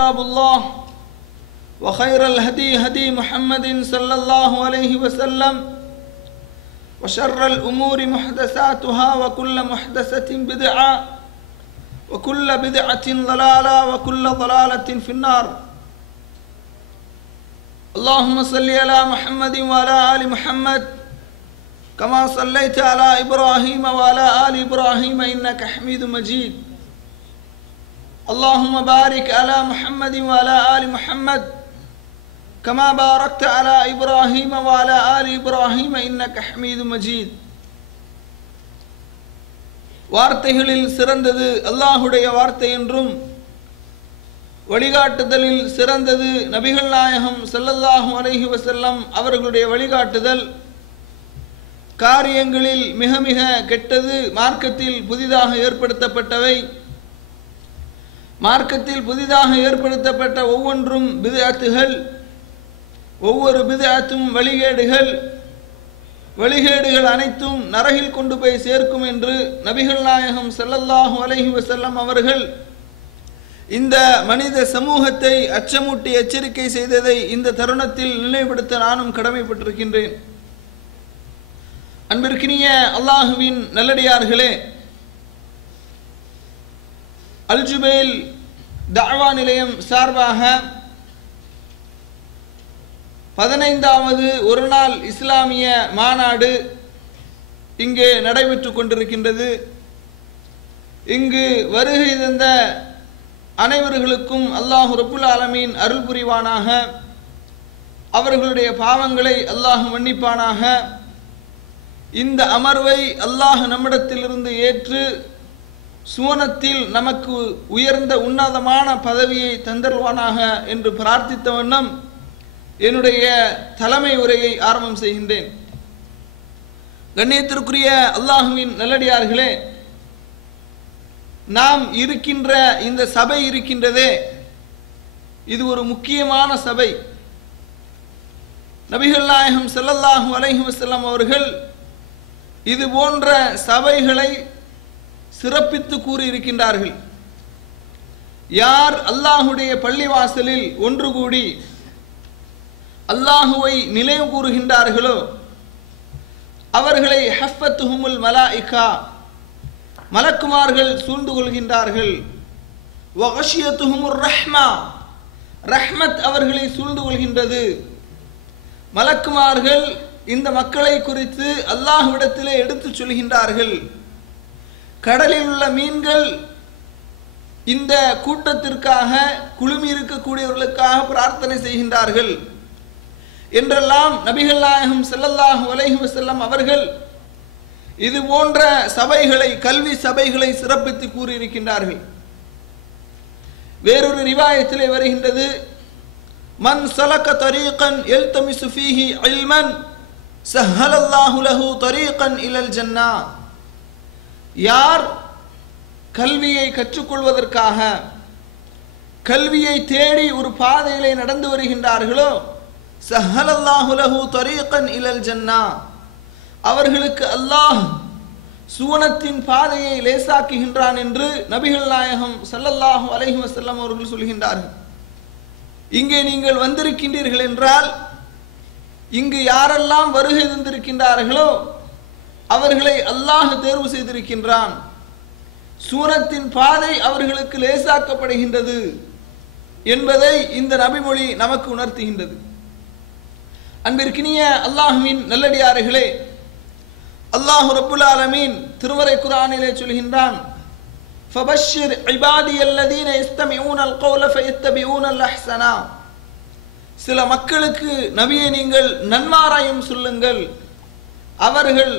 كتاب الله وخير الهدي هدي محمد صلى الله عليه وسلم وشر الأمور محدثاتها وكل محدثة بدعة وكل بدعة ضلالة وكل ضلالة في النار. اللهم صل على محمد وعلى آل محمد كما صليت على إبراهيم وعلى آل إبراهيم إنك حميد مجيد. اللهم بارك على محمد وعلى آل محمد كما باركت على إبراهيم وعلى آل إبراهيم إنك حميد مجيد. வார்த்தைகளில் சிறந்தது அல்லாஹ்வுடைய வார்த்தை என்றும் வழிகாட்டுதலில் சிறந்தது நபிகள் நாயகம் ஸல்லல்லாஹு அலைஹி வஸல்லம் அவர்களுடைய வழிகாட்டுதல், காரியங்களில் மிக மிக கெட்டது மார்க்கத்தில் புதிதாக ஏற்படுத்தப்பட்டவை, மார்க்கத்தில் புதிதாக ஏற்படுத்தப்பட்ட ஒவ்வொன்றும் பித்அத்துகள், ஒவ்வொரு பித்அத்தும் வழிகேடுகள், வழிகேடுகள் அனைத்தும் நரகில் கொண்டு போய் சேர்க்கும் என்று நபிகள் நாயகம் ஸல்லல்லாஹு அலைஹி வஸல்லம் அவர்கள் இந்த மனித சமூகத்தை அச்சமூட்டி எச்சரிக்கை செய்ததை இந்த தருணத்தில் நினைவுபடுத்த நானும் கடமைப்பட்டிருக்கின்றேன். அன்பிற்கினிய அல்லாஹுவின் நல்லடியார்களே, அல் ஜுபைல் தஅவா நிலையம் சார்பாக 15வது ஒரு நாள் இஸ்லாமிய மாநாடு இங்கே நடைபெற்று கொண்டிருக்கின்றது. இங்கு வருகை தந்த அனைவர்களுக்கும் அல்லாஹ் ரப்புல் ஆலமீன் அருள் புரிவானாக, அவர்களுடைய பாவங்களை அல்லாஹ் மன்னிப்பானாக. இந்த அமர்வை அல்லாஹ் நம்மிடத்திலிருந்து ஏற்று சுவனத்தில் நமக்கு உயர்ந்த உன்னதமான பதவியை தந்தருவானாக என்று பிரார்த்தித்த வண்ணம் என்னுடைய தலைமை உரையை ஆரம்பம் செய்கின்றேன். கண்ணியத்திற்குரிய அல்லாஹுவின் நல்லடியார்களே, நாம் இருக்கின்ற இந்த சபை இருக்கின்றதே, இது ஒரு முக்கியமான சபை. நபிகள் நாயகம் ஸல்லல்லாஹு அலைஹி வஸல்லம் அவர்கள் இது போன்ற சபைகளை சிறப்பித்து கூறியிருக்கின்றார்கள். யார் அல்லாஹுடைய பள்ளிவாசலில் ஒன்று கூடி அல்லாஹுவை நினைவு கூறுகின்றார்களோ அவர்களை ஹஃபத்துஹுமுல் மலாயிகா, மலக்குமார்கள் சூழ்ந்து கொள்கின்றார்கள். வகஷியத்துஹுமுர் ரஹ்மா, ரஹ்மத் அவர்களை சூழ்ந்து கொள்கின்றது. மலக்குமார்கள் இந்த மக்களை குறித்து அல்லாஹ்விடத்திலே எடுத்துச் சொல்கின்றார்கள். கடலில் உள்ள மீன்கள் இந்த கூட்டத்திற்காக, குழுமி இருக்கக்கூடியவர்களுக்காக பிரார்த்தனை செய்கின்றார்கள் என்றெல்லாம் நபிகள் நாயகம் ஸல்லல்லாஹு அலைஹி வஸல்லம் அவர்கள் இது போன்ற சபைகளை, கல்வி சபைகளை சிறப்பித்து கூறியிருக்கின்றார்கள். வேறொரு ரிவாயத்திலே வருகின்றது, மன் சலக தரீகன் யல்தமிசு ஃபீஹி இல்மன் ஸஹ்ஹலல்லாஹு லஹு தரீகன் இலல் ஜன்னா. யார் கல்வியை கற்றுக்கொள்வதற்காக, கல்வியை தேடி ஒரு பாதையிலே நடந்து வருகின்றார்களோ ஸஹ்ஹலல்லாஹு லஹு தரீகன் இலல் ஜன்னா, அவர்களுக்கு அல்லாஹ் சுவனத்தின் பாதையை லேசாக்குகின்றான் என்று நபிகள் நாயகம் ஸல்லல்லாஹு அலைஹி வஸல்லம் அவர்கள் சொல்கின்றார்கள். இங்கே நீங்கள் வந்திருக்கின்றீர்கள் என்றால் இங்கு யாரெல்லாம் வருகை தந்திருக்கின்றார்களோ அவர்களை அல்லாஹ் தேர்வு செய்திருக்கின்றான். சூரத்தின் பாதை அவர்களுக்கு லேசாக்கப்படுகின்றது என்பதை இந்த நபிமொழி நமக்கு உணர்த்துகின்றது. அன்பிற்கினிய அல்லாஹுவின் நல்லடியார்களே, அல்லாஹ் ரப்புல் ஆலமீன் திருமறை குர்ஆனிலே சொல்கின்றான், ஃபபஷ்ஷிர் இபாதியல்லதீன யஸ்தமிஊனல் கௌல ஃபயத்தபிஊனல் அஹ்ஸனா. சில மக்களுக்கு நபியே நீங்கள் நன்மாராயம் சொல்லுங்கள், அவர்கள்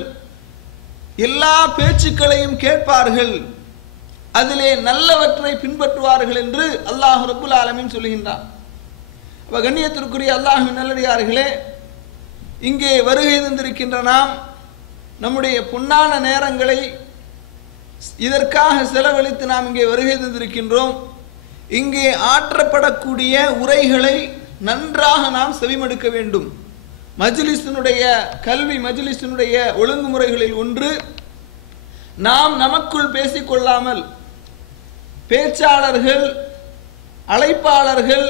எல்லா பேச்சுக்களையும் கேட்பார்கள், அதிலே நல்லவற்றை பின்பற்றுவார்கள் என்று அல்லாஹ் ரப்புல் ஆலமீன் சொல்கின்றான். அப்ப கண்ணியத்திற்குரிய அல்லாஹ்வின் நல்லடியார்களே, இங்கே வருகை தந்திருக்கின்ற நாம் நம்முடைய பொன்னான நேரங்களை இதற்காக செலவழித்து நாம் இங்கே வருகை தந்திருக்கின்றோம். இங்கே ஆற்றப்படக்கூடிய உரைகளை நன்றாக நாம் செவிமடுக்க வேண்டும். மஜ்லிஸினுடைய கல்வி மஜ்லிஸினுடைய ஒழுங்குமுறைகளில் ஒன்று, நாம் நமக்குள் பேசிக்கொள்ளாமல் பேச்சாளர்கள் அழைப்பாளர்கள்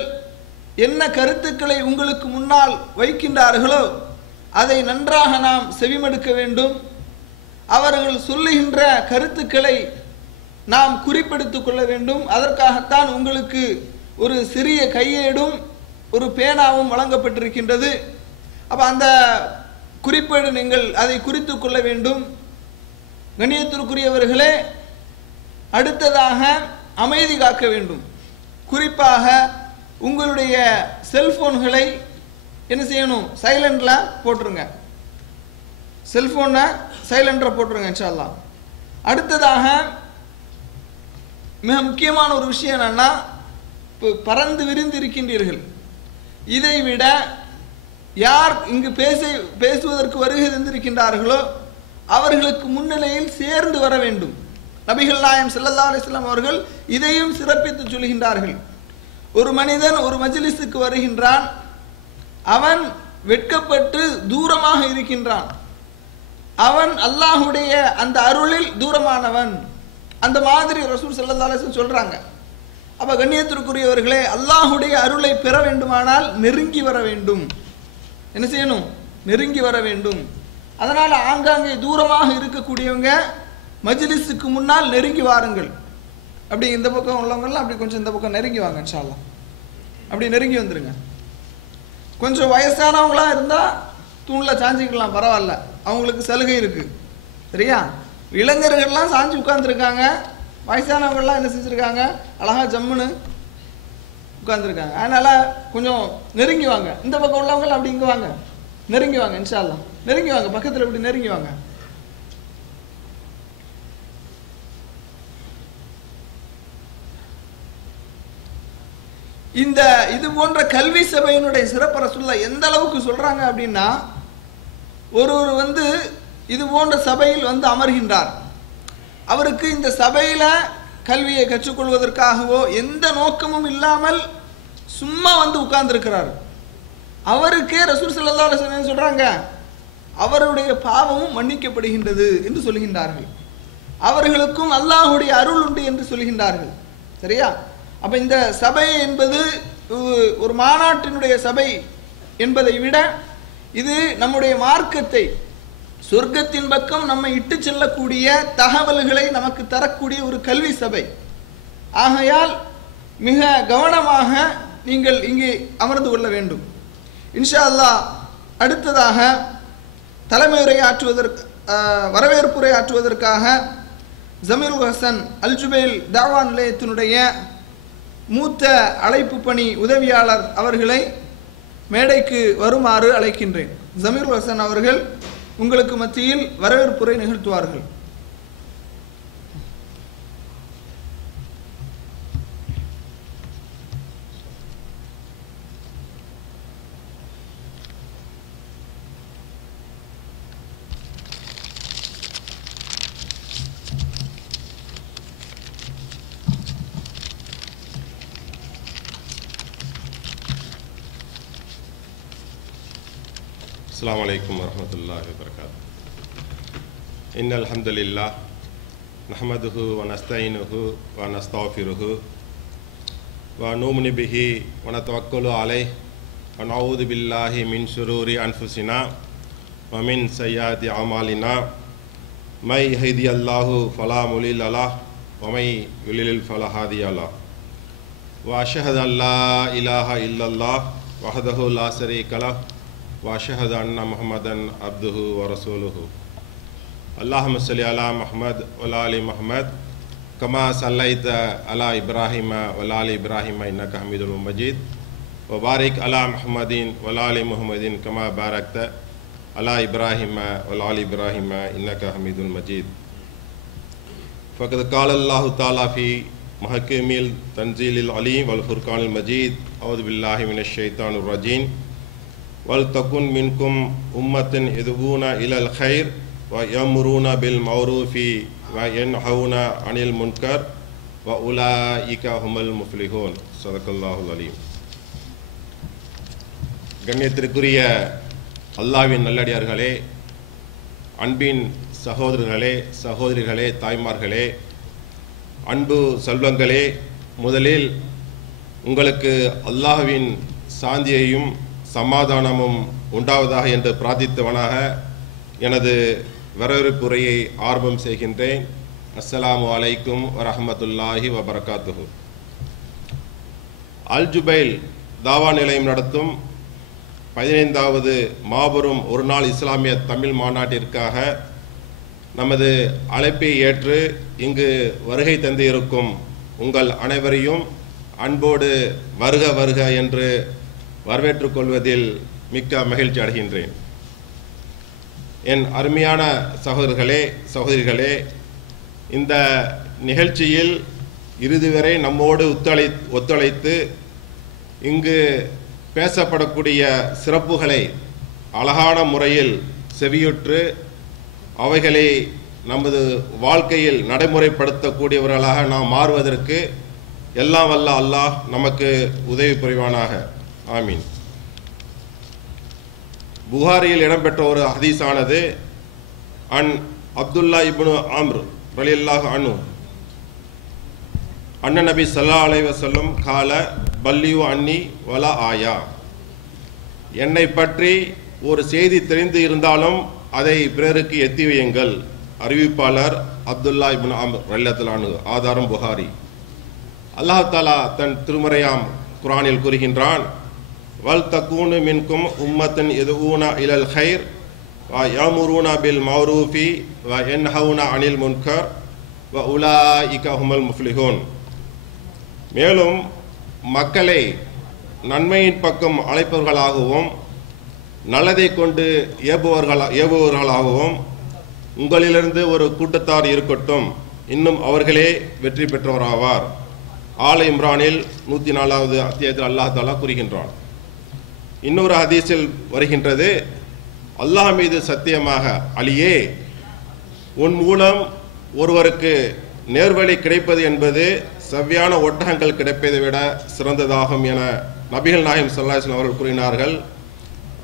என்ன கருத்துக்களை உங்களுக்கு முன்னால் வைக்கின்றார்களோ அதை நன்றாக நாம் செவிமடுக்க வேண்டும். அவர்கள் சொல்லுகின்ற கருத்துக்களை நாம் குறிப்பெடுத்துக் கொள்ள வேண்டும். அதற்காகத்தான் உங்களுக்கு ஒரு சிறிய கையேடும் ஒரு பேனாவும் வழங்கப்பட்டிருக்கின்றது. அப்போ அந்த குறிப்பேடு நீங்கள் அதை குறித்து கொள்ள வேண்டும். கண்ணியத்திற்குரியவர்களே, அடுத்ததாக அமைதி காக்க வேண்டும். குறிப்பாக உங்களுடைய செல்போன்களை என்ன செய்யணும்? சைலண்டில் போட்டுருங்க. செல்போனை சைலண்டில் போட்டுருங்க இன்ஷா அல்லாஹ். அடுத்ததாக மிக முக்கியமான ஒரு விஷயம் என்னன்னா, இப்போ பறந்து விரிந்து இருக்கின்றீர்கள். இதை விட யார் இங்கு பேசுவதற்கு வருகை தந்திருக்கின்றார்களோ அவர்களுக்கு முன்னிலையில் சேர்ந்து வர வேண்டும். நபிகள் நாயகம் ஸல்லல்லாஹு அலைஹி வஸல்லம் அவர்கள் இதையும் சிறப்பித்து சொல்கின்றார்கள். ஒரு மனிதன் ஒரு மஜ்லிஸுக்கு வருகின்றான், அவன் வெட்கப்பட்டு தூரமாக இருக்கின்றான், அவன் அல்லாஹ்வுடைய அந்த அருளில் தூரமானவன். அந்த மாதிரி ரசூல் ஸல்லல்லாஹு அலைஹி வஸல்லம் சொல்றாங்க. அப்ப கண்ணியத்திற்குரியவர்களே, அல்லாஹ்வுடைய அருளை பெற வேண்டுமானால் நெருங்கி வர வேண்டும். என்ன செய்யணும்? நெருங்கி வர வேண்டும். அதனால ஆங்காங்கே தூரமாக இருக்கக்கூடியவங்க மஜ்லிஸுக்கு முன்னால் நெருங்கி வாருங்கள். அப்படி இந்த பக்கம் உள்ளவங்கெல்லாம் அப்படி கொஞ்சம் இந்த பக்கம் நெருங்கி வாங்க இன்ஷா அல்லாஹ். அப்படி நெருங்கி வந்துருங்க. கொஞ்சம் வயசானவங்களா இருந்தால் தூணில் சாஞ்சிக்கலாம், பரவாயில்ல, அவங்களுக்கு சலுகை இருக்கு. சரியா? இளைஞர்கள்லாம் சாஞ்சி உட்கார்ந்துருக்காங்க, வயசானவங்கள்லாம் என்ன செஞ்சுருக்காங்க? அழகா ஜம்முன்னு உட்கார்ந்துருக்காங்க. அதனால கொஞ்சம் நெருங்கி வாங்க. இந்த பக்கம் உள்ளவங்க அப்படி இங்கே வாங்க, நெருங்கி வாங்க இன்ஷா அல்லாஹ். நெருங்கி வாங்க, பக்கத்தில் இப்படி நெருங்கி வாங்க. இந்த இது போன்ற கல்வி சபையினுடைய சிறப்பு ரசூலுல்லாஹ் எந்த அளவுக்கு சொல்றாங்க அப்படின்னா, ஒருவர் இது போன்ற சபையில் அமர்கின்றார். அவருக்கு இந்த சபையில கல்வியை கற்றுக்கொள்வதற்காகவோ எந்த நோக்கமும் இல்லாமல் சும்மா உட்கார்ந்துருக்கிறார். அவருக்கே ரசூல் ஸல்லல்லாஹு அலைஹி வஸல்லம் சொல்றாங்க, அவருடைய பாவமும் மன்னிக்கப்படுகின்றது என்று சொல்கின்றார்கள். அவர்களுக்கும் அல்லாஹ்வுடைய அருள் உண்டு என்று சொல்கின்றார்கள். சரியா? அப்ப இந்த சபை என்பது ஒரு மாநாட்டினுடைய சபை என்பதை விட இது நம்முடைய மார்க்கத்தை சொர்க்கத்தின் பக்கம் நம்மை இட்டு செல்லக்கூடிய தகவல்களை நமக்கு தரக்கூடிய ஒரு கல்வி சபை. ஆகையால் மிக கவனமாக நீங்கள் இங்கே அமர்ந்து கொள்ள வேண்டும். இன்ஷா அல்லாஹ் அடுத்ததாக வரவேற்புரை ஆற்றுவதற்காக ஜமீருல் ஹசன் அல் ஜுபைல் தாவா நிலையத்தினுடைய மூத்த அழைப்பு பணி உதவியாளர் அவர்களை மேடைக்கு வருமாறு அழைக்கின்றேன். ஜமீருல் ஹசன் அவர்கள் உங்களுக்கு மத்தியில் வரவேற்புரை நிகழ்த்துவார்கள். अस्सलामु अलैकुम वरहमतुल्लाहि वबरकातुहू। इन्नल हम्दुलिल्लाह नहमदुहु व नस्तईनुहु व नस्तगफिरुहु व नु'मिनु बिही व नतवक्कलु अलैहि व नऊज़ु बिल्लाहि मिन शुरूरि अनफुसिना व मिन सय्यिआति अमालिना मै यहदियल्लाहु फला मुदिल्ल लहु व मै युद्लिल फला हादिय लहु व अशहदु अन ला इलाहा इल्लल्लाह वहदहु ला शरीका लहु वाशहद अन्ना मुहम्मदन अब्दुहु व रसूलुहु अल्लाहुम्मा सल्लि अला मुहम्मद व आलि मुहम्मद कमा सल्लैत अला इब्राहिम व आलि इब्राहिम इन्नका हमीदुम मजीद व बारिक अला मुहम्मदिन व आलि मुहम्मदिन कमा बारकत अला इब्राहिम व आलि इब्राहिम इन्नका हमीदुम मजीद फ़क़द क़ाल अल्लाहु तआला फ़ी महकिमिल तंज़ीलिल अलीम वल फ़ुरक़ानिल मजीद औज़ु बिल्लाहि मिनश शैतानिर रजीम वल तकुन मिनकुम उम्मतन यदऊना इलल खैर व यअमुरूना बिल मअरूफि व यनहौना अनिल मुनकर व उलाइका हुमुल मुफ्लिहून सदक़ल्लाहुल अलीम। கண்ணியத்திற்குரிய அல்லாஹ்வின் நல்லடியார்களே, அன்பின் சகோதரர்களே, சகோதரிகளே, தாய்மார்களே, அன்பு செல்வங்களே, முதலில் உங்களுக்கு அல்லாஹ்வின் சாந்தியையும் சமாதானமும் உண்டாவதாக என்று பிரார்த்தித்தவனாக எனது வரவேற்புரையை ஆரம்பம் செய்கின்றேன். அஸ்ஸலாமு அலைக்கும் வரஹ்மத்துல்லாஹி வபரகாத்துஹு. அல் ஜுபைல் தாவா நிலையம் நடத்தும் 15வது மாபெரும் ஒரு நாள் இஸ்லாமிய தமிழ் மாநாட்டிற்காக நமது அழைப்பை ஏற்று இங்கு வருகை தந்து இருக்கும் உங்கள் அனைவரையும் அன்போடு வருக வருக என்று வரவேற்றுக் கொள்வதில் மிக்க மகிழ்ச்சி அடைகின்றேன். என் அருமையான சகோதரர்களே சகோதரிகளே, இந்த நிகழ்ச்சியில் இறுதி வரை நம்மோடு ஒத்துழைத்து இங்கு பேசப்படக்கூடிய சிறப்புகளை அழகான முறையில் செவியுற்று அவைகளை நமது வாழ்க்கையில் நடைமுறைப்படுத்தக்கூடியவர்களாக நாம் மாறுவதற்கு எல்லாம் வல்ல அல்லாஹ் நமக்கு உதவி புரிவானாக. ஆமீன். புகாரியில் இடம்பெற்ற ஒரு ஹதீஸானது அன் அப்துல்லா இப்னு அம்ர் ரலியல்லாஹு அன்ஹு அன்ன நபி ஸல்லல்லாஹு அலைஹி வஸல்லம் கால பல்லியு அன்னி வலா ஆயா. என்னை பற்றி ஒரு செய்தி தெரிந்து இருந்தாலும் அதை பிறருக்கு எத்தி வையுங்கள். அறிவிப்பாளர் அப்துல்லா இப்னு அம்ர் ரலியல்லாஹு அன்ஹு. ஆதாரம் புகாரி. அல்லாஹ் தஆலா தன் திருமறையாம் குர்ஆனில் கூறுகின்றான், வல் தகூனு மின்கும் உம்மத்தன் யதுஊன இலல் கைர் வ யஅமுரூன பில் மஅரூஃபி வ யன்ஹவுன அனில் முன்கர் வ உலாயிக ஹுமுல் முஃப்லிஹூன். மேலும் மக்களை நன்மையின் பக்கம் அழைப்பவர்களாகவும் நல்லதை கொண்டு ஏவுபவர்களாகவும் உங்களிலிருந்து ஒரு கூட்டத்தார் இருக்கட்டும், இன்னும் அவர்களே வெற்றி பெற்றவராவார். ஆல இம்ரானில் 104வது அத்தியாயத்தில் அல்லாஹ் தஆலா கூறுகின்றான். இன்னொரு ஹதீஸில் வருகின்றது, அல்லாஹ் மீது சத்தியமாக அலியே, உன் மூலம் ஒருவருக்கு நேர்வழி கிடைப்பது என்பது செவ்வியான ஒட்டகங்கள் கிடைப்பதை விட சிறந்ததாகும் என நபிகள் நாயகம் ஸல்லல்லாஹு அலைஹி வஸல்லம் அவர்கள் கூறினார்கள்.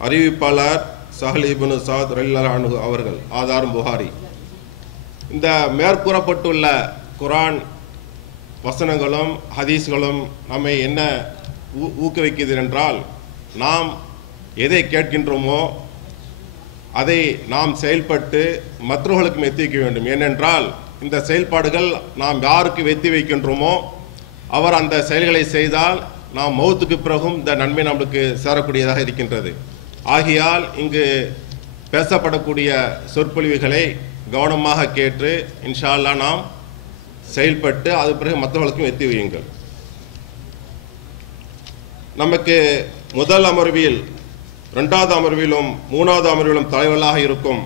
அறிவிப்பாளர் சஹல் இப்னு சஅத் ரலியல்லாஹு அன்ஹு அவர்கள். ஆதாரம் புகாரி. இந்த மேற்கூறப்பட்டுள்ள குர்ஆன் வசனங்களும் ஹதீஸ்களும் நம்மை என்ன ஊக்குவிக்கிறது என்றால், நாம் எதை கேட்கின்றோமோ அதை நாம் செயல்பட்டு மற்றவர்களுக்கும் எத்தி வைக்க வேண்டும். ஏனென்றால் இந்த செயல்பாடுகள் நாம் யாருக்கு வெத்தி வைக்கின்றோமோ அவர் அந்த செயல்களை செய்தால் நாம் மௌத்துக்கு பிறகும் இந்த நன்மை நம்மளுக்கு சேரக்கூடியதாக இருக்கின்றது. ஆகையால் இங்கு பேசப்படக்கூடிய சொற்பொழிவுகளை கவனமாக கேட்டு இன்ஷா அல்லாஹ் நாம் செயல்பட்டு அது பிறகு மற்றவர்களுக்கும் எத்தி வையுங்கள். நமக்கு முதல் அமர்வில் 2வது அமர்விலும் 3வது அமர்விலும் தலைவர்களாக இருக்கும்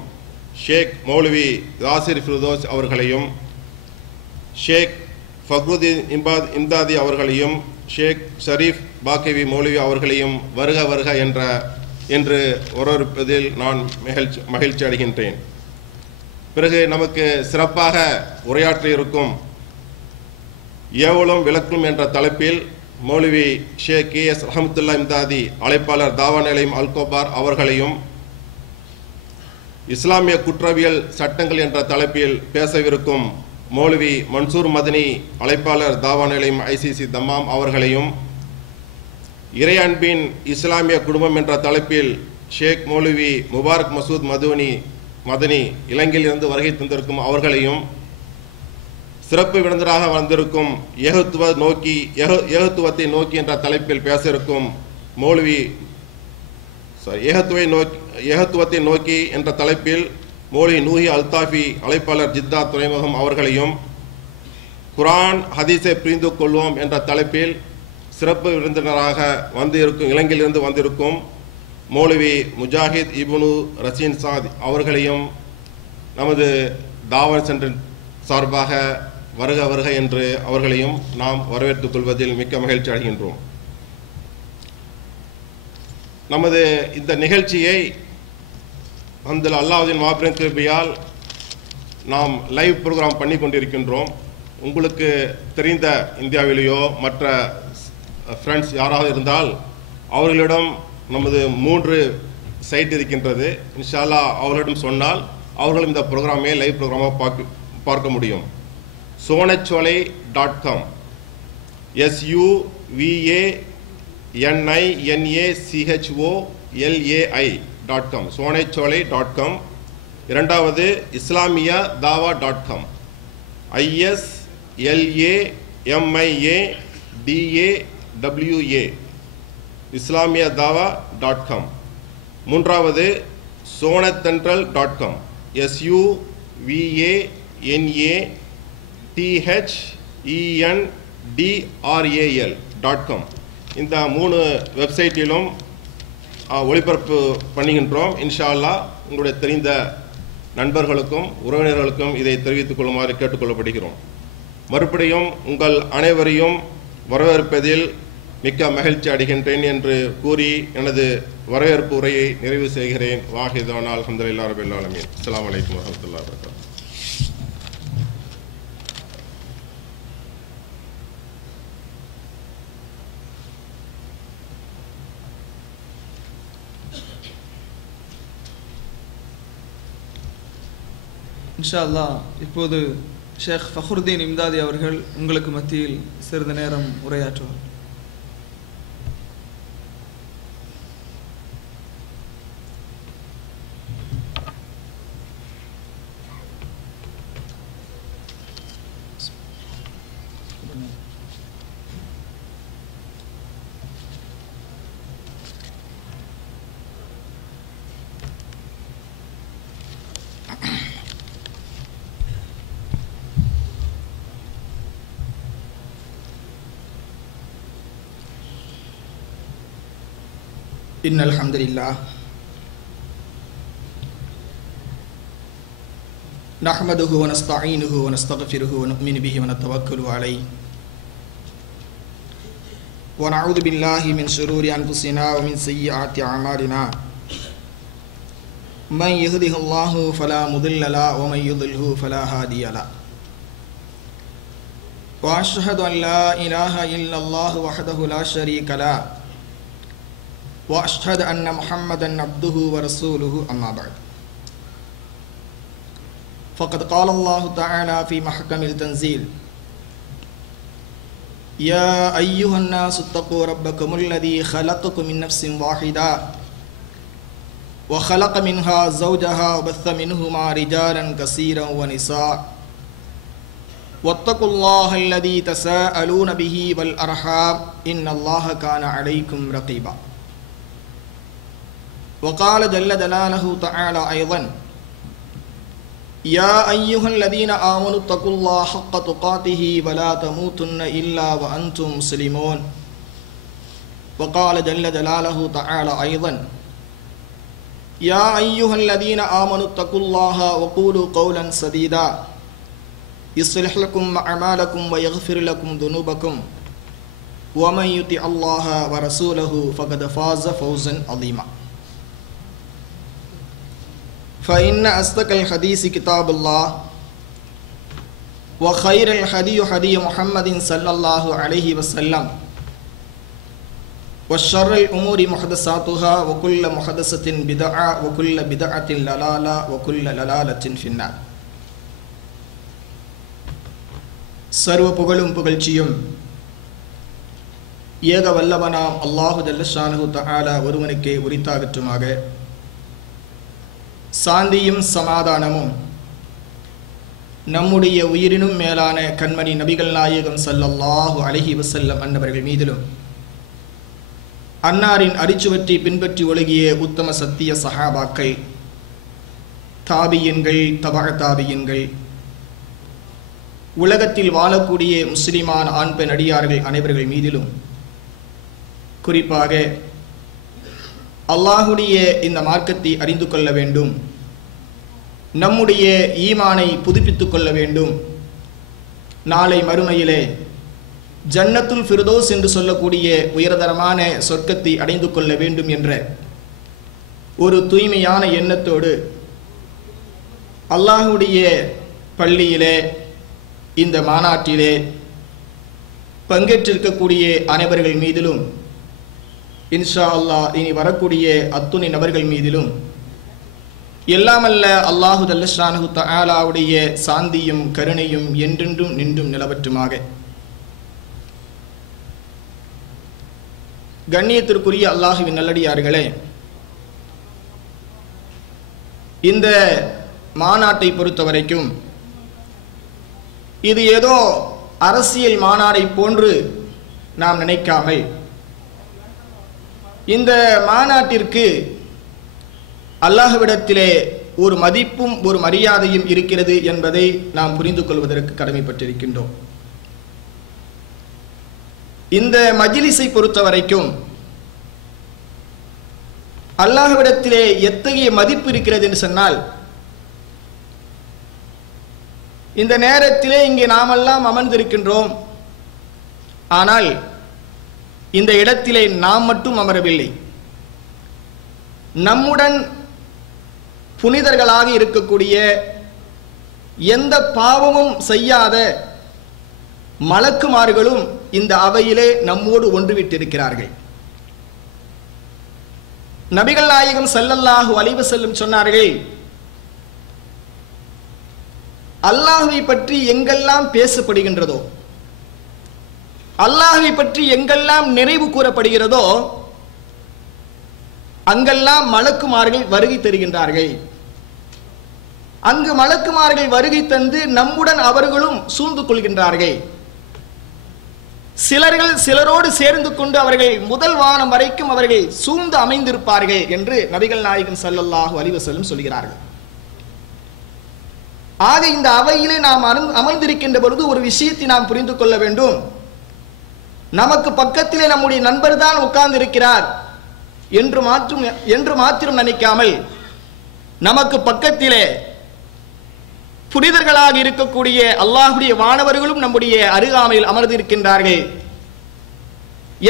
ஷேக் மௌலவி யாசிர் ஃபிர்தோஸ் அவர்களையும், ஷேக் ஃபக்ருதீன் இம்தாதி அவர்களையும், ஷேக் ஷரீஃப் பாக்கவி மௌலவி அவர்களையும் வருக வருக என்று வரவேற்பதில் நான் மகிழ்ச்சி அடைகின்றேன். பிறகு நமக்கு சிறப்பாக உரையாற்றி இருக்கும் ஏவலும் விளக்கும் என்ற தலைப்பில் மௌலவி ஷேக் KS ரஹமத்துல்லா இம்தாதி அழைப்பாளர் தாவா நிலையம் அல்கோபார் அவர்களையும், இஸ்லாமிய குற்றவியல் சட்டங்கள் என்ற தலைப்பில் பேசவிருக்கும் மௌலவி மன்சூர் மதனி அழைப்பாளர் தாவா நிலையம் ICC தம்மாம் அவர்களையும், இறை அன்பின் இஸ்லாமிய குடும்பம் என்ற தலைப்பில் ஷேக் மௌலவி முபாரக் மசூத் மதனி இலங்கையிலிருந்து வருகை தந்திருக்கும் அவர்களையும், சிறப்பு விருந்தினராக வந்திருக்கும் ஏகத்துவத்தை நோக்கி என்ற தலைப்பில் பேச இருக்கும் மௌலவி ஏகத்துவத்தை நோக்கி என்ற தலைப்பில் மௌலவி நூஹி அல்தாஃபி அழைப்பாளர் ஜித்தா துறைமுகம் அவர்களையும், குர்ஆன் ஹதீஸை புரிந்து கொள்வோம் என்ற தலைப்பில் சிறப்பு விருந்தினராக இலங்கையிலிருந்து வந்திருக்கும் மௌலவி முஜாஹித் இப்னு ரசீன் சாத் அவர்களையும் நமது தாவத் சென்டர் சார்பாக வருக வருக என்று அவர்களையும் நாம் வரவேற்றுக் கொள்வதில் மிக்க மகிழ்ச்சி அடைகின்றோம். நமது இந்த நிகழ்ச்சியை அந்த அல்லாஹ்வின் மாபெரும் கிருபையால் நாம் லைவ் ப்ரோக்ராம் பண்ணி கொண்டிருக்கின்றோம். உங்களுக்கு தெரிந்த இந்தியாவிலேயோ மற்ற ஃப்ரெண்ட்ஸ் யாராவது இருந்தால் அவர்களிடம் நமது 3 சைட் இருக்கின்றது. இன்ஷா அல்லாஹ் அவர்களிடம் சொன்னால் அவர்களும் இந்த ப்ரோக்ராமை லைவ் ப்ரோக்ராமாக பார்க்க முடியும். sonachole.com VANINACHOLAI.com சோனைச்சோலை.com. இரண்டாவது இஸ்லாமியா தாவா.com ISLAMIADAWA இஸ்லாமியா தாவா.com. மூன்றாவது sonatcentral.com SUVANATHENDRAL.com. இந்த 3 வெப்சைட்டிலும் ஒளிபரப்பு பண்ணுகின்றோம். இன்ஷா அல்லாஹ் உங்களுடைய தெரிந்த நண்பர்களுக்கும் உறவினர்களுக்கும் இதை தெரிவித்துக் கொள்ளுமாறு கேட்டுக்கொள்ளப்படுகிறோம். மறுபடியும் உங்கள் அனைவரையும் வரவேற்பதில் மிக்க மகிழ்ச்சி அடைகின்றேன் என்று கூறி எனது வரவேற்பு உரையை நிறைவு செய்கிறேன். வாஹிதானா அல்ஹம்துலில்லாஹி ரப்பில் ஆலமீன். அஸ்ஸலாமு அலைக்கும் வரஹ்மத்துல்லாஹி வபரகாத்துஹு. இன்ஷா அல்லாஹ் இப்போது ஷேக் ஃபக்ருதீன் இம்தாதி அவர்கள் உங்களுக்கு மத்தியில் சிறிது நேரம் உரையாற்றுவார். إن الحمد لله نحمده ونستعينه ونستغفره ونؤمن به ونتوكل عليه ونعوذ بالله من شرور أنفسنا ومن سيئات أعمالنا من يهده الله فلا مضل له ومن يضلله فلا هادي له وأشهد أن لا إله إلا الله وحده لا شريك له وأشهد أن محمدًا عبده ورسوله أما بعد فقد قال الله تعالى في محكم التنزيل يا أيها الناس اتقوا ربكم الذي خلقكم من نفس واحدة وخلق منها زوجها وبث منهما رجالا كثيرا ونساء واتقوا الله الذي تساءلون به والأرحام إن الله كان عليكم رقيبا وقال جل جلاله تعالى أيضا يا أيها الذين آمنوا اتقوا الله حق تقاته ولا تموتن إلا وأنتم مسلمون وقال جل جلاله تعالى أيضا يا أيها الذين آمنوا اتقوا الله وقولوا قولا سديدا يصلح لكم أعمالكم ويغفر لكم ذنوبكم ومن يطع الله ورسوله فقد فاز فوزا عظيما فإن أصدق الحديث كتاب الله وخير الهدي هدي محمد صلى الله عليه وسلم وشر الأمور محدثاتها وكل محدثة بدعة وكل بدعة ضلالة وكل ضلالة في النار. சர்வ புகழும் புகழ்ச்சியும் ஏக வல்லவனாம் அல்லாஹு ஜல்ல ஷானஹு தஆலா ஒருவனுக்கே உரித்தாகட்டுமாக. சாந்தியும் சமாதானமும் நம்முடைய உயிரினும் மேலான கண்மணி நபிகள் நாயகம் ஸல்லல்லாஹு அலைஹி வஸல்லம் அன்னவர்கள் மீதிலும் அன்னாரின் அரிச்சுவற்றி பின்பற்றி ஒழுகிய உத்தம சத்திய சஹாபாக்கள், தாபியின்கள், தபஅ தாபியின்கள், உலகத்தில் வாழக்கூடிய முஸ்லிமான ஆண் பெண் அடியார்கள் அனைவர்கள் மீதிலும், குறிப்பாக அல்லாஹுடைய இந்த மார்க்கத்தை அறிந்து கொள்ள வேண்டும், நம்முடைய ஈமானை புதுப்பித்துக் கொள்ள வேண்டும், நாளை மறுமையிலே ஜன்னத்துல் ஃபிர்தௌஸ் என்று சொல்லக்கூடிய உயர்தரமான சொர்க்கத்தை அடைந்து கொள்ள வேண்டும் என்ற ஒரு தூய்மையான எண்ணத்தோடு அல்லாஹுடைய பள்ளியிலே இந்த மாநாட்டிலே பங்கேற்றிருக்கக்கூடிய அனைவர்கள் மீதிலும், இன்ஷா அல்லாஹ் இனி வரக்கூடிய அத்துணை நபர்கள் மீதிலும் எல்லாமல்ல அல்லாஹு ஜல்ல ஷானஹு தஆலாவுடைய சாந்தியும் கருணையும் என்றென்றும் நின்றும் நிலவற்றுமாக. கண்ணியத்திற்குரிய அல்லாஹுவின் நல்லடியார்களே, இந்த மாநாட்டை பொறுத்தவரைக்கும் இது ஏதோ அரசியல் மாநாடை போன்று நாம் நினைக்காமல், இந்த மாநாட்டிற்கு அல்லாஹ்விடத்திலே ஒரு மதிப்பும் ஒரு மரியாதையும் இருக்கிறது என்பதை நாம் புரிந்து கொள்வதற்கு கடமைப்பட்டிருக்கின்றோம். இந்த மஜ்லிஸை பொறுத்தவரைக்கும் அல்லாஹ்விடத்திலே எத்தகைய மதிப்பு இருக்கிறது என்று சொன்னால், இந்த நேரத்திலே இங்கே நாமெல்லாம் அமர்ந்திருக்கின்றோம். ஆனால் இந்த இடத்திலே நாம் மட்டும் அமரவில்லை. நம்முடன் புனிதர்களாக இருக்கக்கூடிய, எந்த பாவமும் செய்யாத மலக்குமார்களும் இந்த அவையிலே நம்மோடு ஒன்றுவிட்டிருக்கிறார்கள். நபிகள் நாயகம் ஸல்லல்லாஹு அலைஹி வஸல்லம் சொன்னார்கள், அல்லாஹ்வை பற்றி எங்கெல்லாம் பேசப்படுகின்றதோ, அல்லாஹ்வை பற்றி எங்கெல்லாம் நினைவு கூறப்படுகிறதோ, அங்கெல்லாம் மலக்குமார்கள் வருகை தருகின்றார்கள். அங்கு மலக்குமார்கள் வருகை தந்து நம்முடன் அவர்களும் சூழ்ந்து கொள்கின்றார்கள். சிலரோடு சேர்ந்து கொண்டு அவர்கள் முதல் வானம் வரைக்கும் அவர்கள் சூழ்ந்து அமைந்திருப்பார்கள் என்று நபிகள் நாயகம் ஸல்லல்லாஹு அலைஹி வஸல்லம் சொல்கிறார்கள். ஆக இந்த அவையிலே நாம் அமர்ந்திருக்கின்ற பொழுது ஒரு விஷயத்தை நாம் புரிந்து கொள்ள வேண்டும். நமக்கு பக்கத்திலே நம்முடைய நண்பர் தான் உட்கார்ந்து இருக்கிறார் என்று மாத்திரம் நினைக்காமல், நமக்கு பக்கத்திலே புனிதர்களாக இருக்கக்கூடிய அல்லாஹ்வுடைய வானவர்களும் நம்முடைய அருகாமையில் அமர்ந்திருக்கின்றார்கள்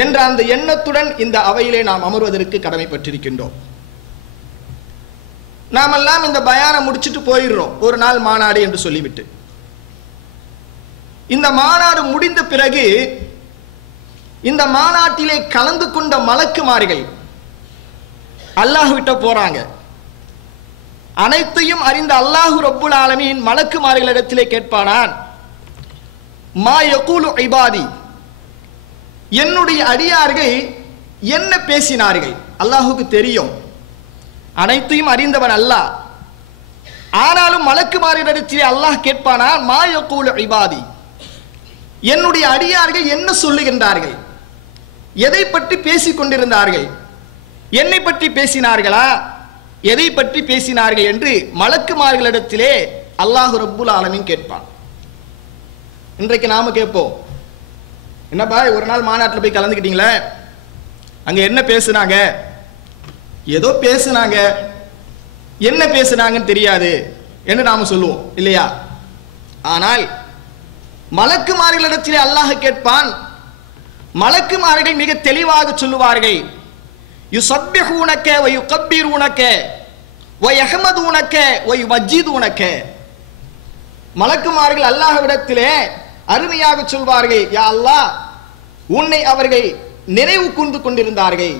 என்ற அந்த எண்ணத்துடன் இந்த அவையிலே நாம் அமர்வதற்கு கடமைப்பட்டிருக்கின்றோம். நாமெல்லாம் இந்த பயானம் முடிச்சுட்டு போயிடுறோம், ஒரு நாள் மாநாடு என்று சொல்லிவிட்டு. இந்த மாநாடு முடிந்த பிறகு இந்த மாநாட்டிலே கலந்து கொண்ட மலக்குமார்கள் அல்லாஹ் விட்ட போறாங்க. அனைத்தையும் அறிந்த அல்லாஹு ரப்புல் ஆலமீன் மலக்குமார்களிடத்திலே கேட்பானான், மா யகூலு இபாதி, என்னுடைய அடியார்கள் என்ன பேசினார்கள்? அல்லாஹுக்கு தெரியும், அனைத்தையும் அறிந்தவன் அல்லாஹ். ஆனாலும் மலக்குமார்களிடத்திலே அல்லாஹ் கேட்பானான், மா யகூலு இபாதி, என்னுடைய அடியார்கள் என்ன சொல்லுகின்றார்கள்? எதை பற்றி பேசிக் கொண்டிருந்தார்கள்? என்னை பற்றி பேசினார்களா, எதை பற்றி பேசினார்கள் என்று மலக்குமார்களிடத்திலே அல்லாஹ் ரப்புல் ஆலமீன் கேட்பான். இன்றைக்கு நாம கேட்போம், என்னப்பா ஒரு நாள் மாநாட்டில் போய் கலந்துக்கிட்டீங்களே, அங்க என்ன பேசுனாங்க? ஏதோ பேசுனாங்க, என்ன பேசுனாங்கன்னு தெரியாது என்று நாம சொல்லுவோம் இல்லையா? ஆனால் மலக்குமார்களிடத்திலே அல்லாஹ் கேட்பான். மலக்குமார்கள் மிக தெளிவாக சொல்லுவார்கள், யுஸப்பிஹூனக வ யுகப்பிரூனக வ யஹ்மதூனக வ யுமஜ்ஜிதூனக. மலக்குமார்கள் அல்லாஹ்விடத்திலே அருமையாக சொல்வார்கள், யா அல்லாஹ், உன்னை அவர்கள் நினைவு கூர்ந்து கொண்டிருந்தார்கள்,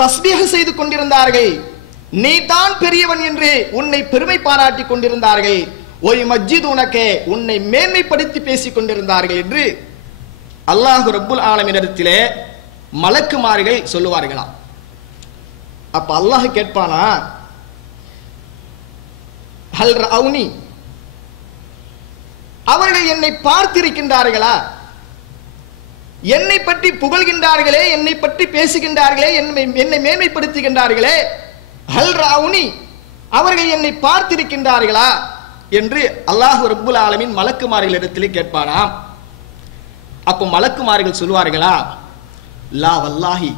தஸ்பீஹ் செய்து கொண்டிருந்தார்கள், நீ தான் பெரியவன் என்று உன்னை பெருமை பாராட்டி கொண்டிருந்தார்கள், ஒ யுமஜ்ஜிதூனக, உன்னை மேன்மைப்படுத்தி பேசிக் கொண்டிருந்தார்கள் என்று அல்லாஹ் ரப்புல் ஆலமீனிடத்திலே மலக்குமார்கள் சொல்லுவார்களாம். அப்ப அல்லாஹ் கேட்பானா, ஹல் ரஅவுனி, அவர்கள் என்னை பார்த்திருக்கின்றார்களா? என்னை பற்றி புகழ்கின்றார்களே, என்னை பற்றி பேசுகின்றார்களே, என்னை மேன்மைப்படுத்துகின்றார்களே, ஹல் ரஅவுனி, அவர்கள் என்னை பார்த்திருக்கின்றார்களா என்று அல்லாஹ் ரப்புல் ஆலமீன் மலக்குமார்களிடத்திலே கேட்பானாம். அப்போ மலக்குமார்கள் சொல்வார்களா, லா வல்லாஹி,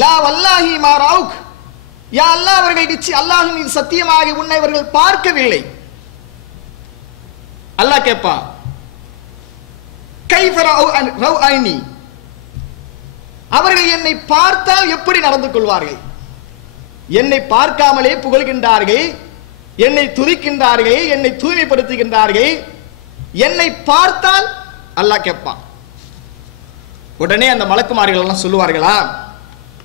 லா வல்லாஹி மா ரஅவுக், யா அல்லாஹ், அவர்கள் அல்லாஹ்வின் மீது சத்தியமாக உன்னை அவர்கள் பார்க்கவில்லை. அல்லாஹ் கேட்பான், கைஃப ரஅவுனி, அவர்கள் என்னை பார்த்தால் எப்படி நடந்து கொள்வார்கள்? என்னை பார்க்காமலே புகழ்கின்றார்கள், என்னை துதிக்கின்றார்கள், என்னை தூய்மைப்படுத்துகின்றார்கள், என்னை பார்த்தால் அல்லாஹ் கேட்பான். உடனே அந்த மலக்குமார்கள் எல்லாம் சொல்லுவார்களா,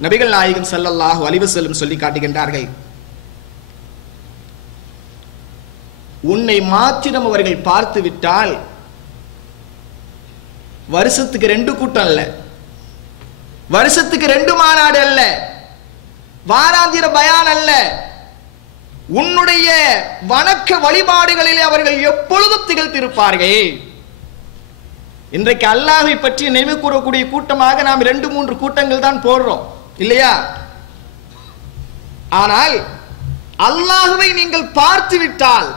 நபிகள் நாயகம் ஸல்லல்லாஹு அலைஹி வஸல்லம் சொல்லி காட்டுகின்றார்கள், உன்னை மாத்திரம் அவர்கள் பார்த்து விட்டால் வருஷத்துக்கு 2 கூட்டம் அல்ல, வருஷத்துக்கு 2 மாநாடு அல்ல, வாராந்திர பயான் அல்ல, உன்னுடைய வணக்க வழிபாடுகளிலே அவர்கள் எப்பொழுதும் திகழ்த்திருப்பார்கள். இன்றைக்கு அல்லாஹ்வை பற்றி நினைவு கூறக்கூடிய கூட்டமாக நாம் 2-3 கூட்டங்கள் தான் போடுறோம் இல்லையா? ஆனால் அல்லாஹ்வை நீங்கள் பார்த்து விட்டால்,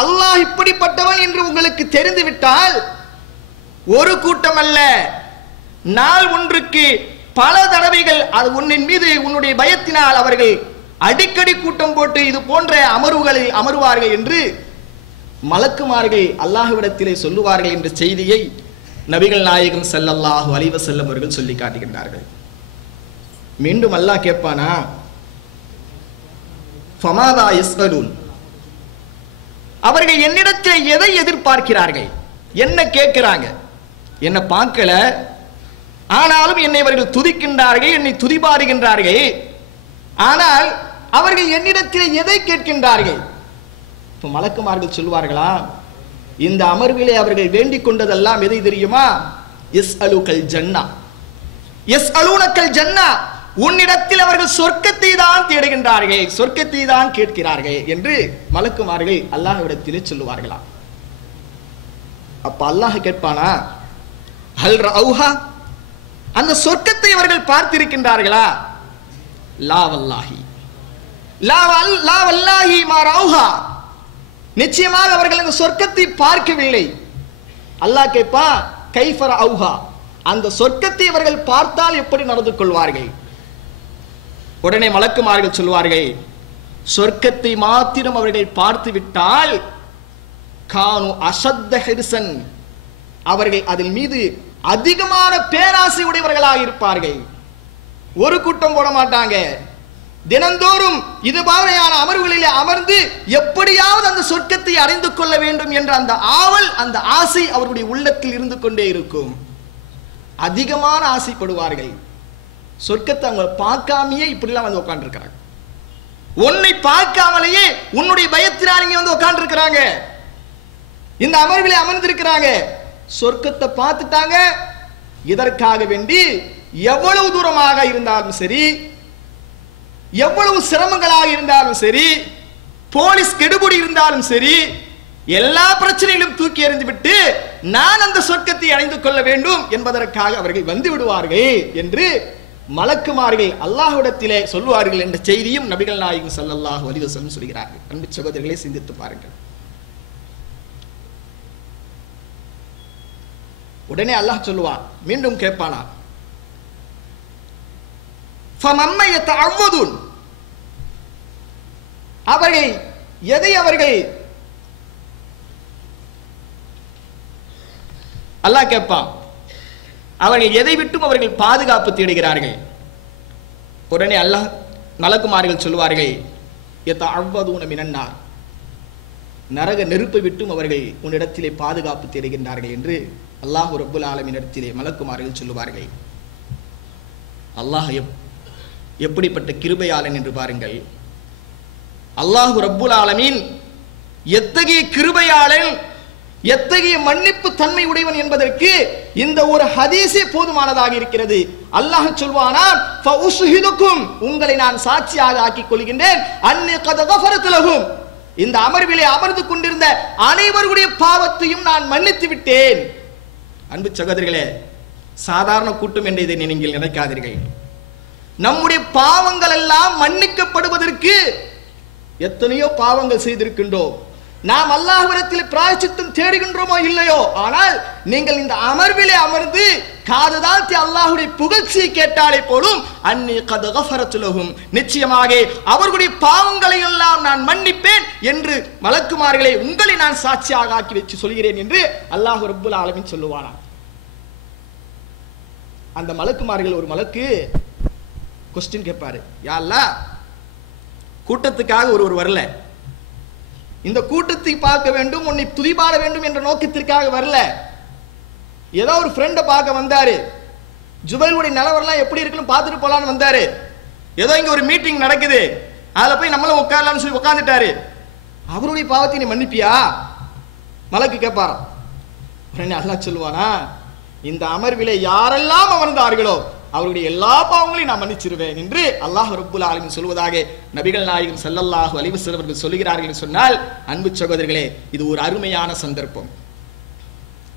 அல்லாஹ் இப்படிப்பட்டவன் என்று உங்களுக்கு தெரிந்து விட்டால், ஒரு கூட்டம் அல்ல, நாள் ஒன்றுக்கு பல தடவைகள் அது உன்னின் மீது உன்னுடைய பயத்தினால் அவர்கள் அடிக்கடி கூட்டம் போட்டு இது போன்ற அமர்வுகளில் அமர்வார்கள் என்று மலக்குமார்கள் அல்லாஹ்விடத்திலே சொல்லுவார்கள் என்ற செய்தியை நபிகள் நாயகம் ஸல்லல்லாஹு அலைஹி வஸல்லம் அவர்கள் சொல்லி காட்டுகின்றார்கள். மீண்டும் அல்லாஹ் கேட்பானா, ஃபமாதா யஸ்அலூன், அவர்கள் என்னிடத்தில் எதை எதிர்பார்க்கிறார்கள், என்ன கேட்கிறாங்க? என்ன பார்க்கல, ஆனாலும் என்னை அவர்கள் துதிக்கின்றார்கள், என்னை துதிபாடுகின்றார்கள். ஆனால் அவர்கள் என்னிடத்தில் எதை கேட்கின்றார்கள்? இப்ப மலக்குமார்கள் சொல்லுவார்களா, இந்த அமர்விலே அவர்கள் வேண்டிக் கொண்டதெல்லாம் எதை தெரியுமா? யஸ்அலுகல் ஜன்னா, யஸ்அலூனகல் ஜன்னா, உன்னிடத்தில் அவர்கள் சொர்க்கத்தை தான் தேடுகின்றார்கள், சொர்க்கத்தை தான் கேட்கிறார்கள் என்று மலக்குமார்கள் அல்லாஹ்விடத்திலே சொல்லுவார்களா. அப்ப அல்லாஹ் கேட்பானா, ஹல் ரஅவுஹா, அந்த சொர்க்கத்தை அவர்கள் பார்த்திருக்கின்றார்களா? லா வல்லாஹி, லா வல்லாஹி மா ரஅவுஹா, நிச்சயமாக அவர்கள் அந்த சொர்க்கத்தை பார்க்கவில்லை. அல்லாஹ் கேட்பா, கைஃப ரஅவுஹா, அந்த சொர்க்கத்தை அவர்கள் பார்த்தால் எப்படி நடந்து கொள்வார்கள்? உடனே மலக்குமார்கள் சொல்வார்கள், சொர்க்கத்தை மாத்திரம் அவர்கள் பார்த்து விட்டால் கானு அஷத்த ஹிர்சன், அவர்கள் அதில் மீது அதிகமான பேராசை உடையவர்களாக இருப்பார்கள். ஒரு கூட்டம் போட மாட்டாங்க, தினந்தோறும் இது மாதிரியான அமர்வுகளிலே அமர்ந்து எப்படியாவது அந்த சொர்க்கத்தை அடைந்து கொள்ள வேண்டும் என்ற அந்த ஆவல், அந்த ஆசை அவருடைய உள்ளத்தில் இருந்து கொண்டே இருக்கும். அதிகமான ஆசைப்படுவார்கள். சொர்க்கத்தை அவங்க பார்க்காமையே இப்படிலாம் வந்து உட்கார்ந்து இருக்கிறாங்க. உன்னை பார்க்காமலேயே உன்னுடைய பயத்தினால் இங்க வந்து உட்கார்ந்து இருக்கிறாங்க, இந்த அமர்விலே அமர்ந்திருக்கிறாங்க. சொர்க்கத்தை பார்த்துட்டாங்க. இதற்காக வேண்டி எவ்வளவு தூரமாக இருந்தாலும் சரி, எவ்வளவு சிரமங்களாக இருந்தாலும் சரி, போலீஸ் கெடுபிடி இருந்தாலும் சரி, எல்லா பிரச்சனையிலும் தூக்கி எறிந்து விட்டு நான் அந்த சொர்க்கத்தை அடைந்து கொள்ள வேண்டும் என்பதற்காக அவர்கள் வந்து விடுவார்கள் என்று மலக்குமார்கள் அல்லாஹ்விடத்திலே சொல்லுவார்கள் என்ற செய்தியும் நபிகள் நாயகம் ஸல்லல்லாஹு அலைஹி வஸல்லம் சொல்கிறார்கள். அன்பு சகோதரர்களை சிந்தித்து பாருங்கள். உடனே அல்லாஹ் சொல்லுவான், மீண்டும் கேட்பானா, ஃபமம்மை யதஅவ்வதுன், அவர்கள் எதை அவர்கள், அல்லாஹ் கேட்பான், அவர்கள் எதை விட்டும் அவர்கள் பாதுகாப்பு தேடுகிறார்கள். உடனே அல்லாஹ் மலக்குமார்கள் சொல்வார்கள், யதஅவ்வதுன மினன்னார், நரக நெருப்பை விட்டும் அவர்கள் உன்னிடத்திலே பாதுகாப்பு தேடுகின்றார்கள் என்று அல்லாஹ் ரப்புல் ஆலமீன் இடத்திலே மலக்குமார்கள் சொல்லுவார்கள். அல்லாஹ் எப்படிப்பட்ட கிருபையாளன் என்று பாருங்கள். அல்லாஹ் ரப்புல் ஆலமீன் எத்தகைய கிருபையாளன், எத்தகைய மன்னிப்பு தன்மை உடையவன் என்பதற்கு இந்த ஒரு ஹதீஸே போதுமானதாக இருக்கிறது. அல்லாஹ் சொல்வானா, ஃபஉஷ்ஹிதுக்கும், உங்களை நான் சாட்சியாக ஆக்கிக் கொள்கின்றேன், அன்னி கத் கஃபரது லஹும், இந்த அமர்விலே அமர்ந்து கொண்டிருந்த அனைவருடைய பாவத்தையும் நான் மன்னித்து விட்டேன். அன்பு சகோதரர்களே, சாதாரண கூட்டம் என்று இதை நீங்கள் நினைக்காதீர்கள். நம்முடைய பாவங்கள் எல்லாம் மன்னிக்கப்படுவதற்கு எத்தனையோ பாவங்கள் செய்திருக்கின்றோம். நாம் அல்லாஹ்விடத்தில் பிராயச்சித்தம் தேடுகின்றோமோ இல்லையோ, ஆனால் நீங்கள் இந்த அமர்விலே அமர்ந்து காது தாழ்த்தி அல்லாஹ்வுடைய புகழ்ச்சியை கேட்டாலே போலும், அன்னி கத் கஃபரது லஹும், நிச்சயமாக அவர்களுடைய பாவங்களை எல்லாம் நான் மன்னிப்பேன் என்று மலக்குமார்களை உங்களை நான் சாட்சியாக ஆக்கி வச்சு சொல்கிறேன் என்று அல்லாஹ் ரப்புல் ஆலமீன் சொல்லுவானா. அந்த மலக்குமார்கள் ஒரு மலக்கு கொஸ்டின் கேட்பாரு, யா அல்லாஹ், கூட்டத்துக்காக ஒருவர் வரல, இந்த கூட்டத்தை பார்க்க வேண்டும், உன்னை துதிபாட வேண்டும் என்ற நோக்கத்திற்காக வரல, ஏதோ ஒரு ஃப்ரெண்டை பார்க்க வந்தாரு, ஜுபைலுடைய நிலவரெல்லாம் எப்படி இருக்குன்னு பார்த்துட்டு போலான்னு வந்தாரு, ஏதோ இங்க ஒரு மீட்டிங் நடக்குது, அதுல போய் நம்மளும் உட்காரலாம்னு சொல்லி உட்கார்ந்துட்டாரு, அவருடைய பாவத்தை நீ மன்னிப்பியா? மலக்கு கேட்பாராம். உடனே அல்லாஹ் சொல்லுவானா, இந்த அமர்விலே யாரெல்லாம் அமர்ந்தார்களோ அவருடைய எல்லா பாவங்களையும் நான் மன்னிச்சிருவேன் என்று அல்லாஹ் ரப்புல் ஆலமீன் சொல்வதாக நபிகள் நாயகம் ஸல்லல்லாஹு அலைஹி வஸல்லம் அவர்கள் சொல்கிறார்கள் சொன்னால், அன்பு சகோதரர்களே, இது ஒரு அருமையான சந்தர்ப்பம்.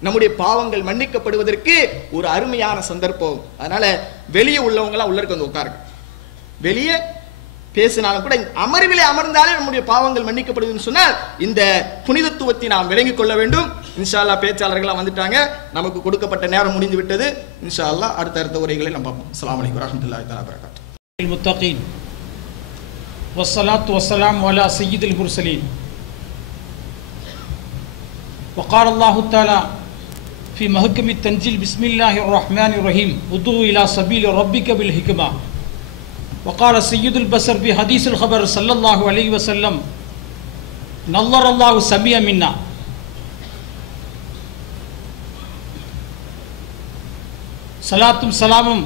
நம்முடைய பாவங்கள் மன்னிக்கப்படுவதற்கு ஒரு அருமையான சந்தர்ப்பம். அதனால வெளியே உள்ளவங்களாம் உள்ள இருக்க வந்து உட்காருங்க. வெளியே பேசினாலும் கூட அமர்விலே அமர்ந்தாலே நம்முடைய பாவங்கள் மன்னிக்கப்படுதுன்னு சொன்னால் இந்த புனிதத்துவத்தை நாம் விளங்கிக் கொள்ள வேண்டும். இன்ஷா அல்லாஹ் பேச்சாளர்கள்லாம் வந்துட்டாங்க. நமக்கு கொடுக்கப்பட்ட நேரம் முடிந்து விட்டது. இன்ஷா அல்லாஹ் அடுத்த உரைகளை நம்ம பார்ப்போம். அஸ்ஸலாமு அலைக்கும் வரஹ்மத்துல்லாஹி தஆலா வபரகாத்துஹு. முத்தகீன் வஸ்ஸலாத்து வஸ்ஸலாமு அலா சய்யிதில் முர்ஸலீன். وقال الله تعالى في محكم التنزيل بسم الله الرحمن الرحيم ادعو إلى سبيل ربك بالحكمة. وقال سيد البشر في حديث الخبر صلى الله عليه وسلم نظر الله سميع منا. சலாத்தும் சலாமும்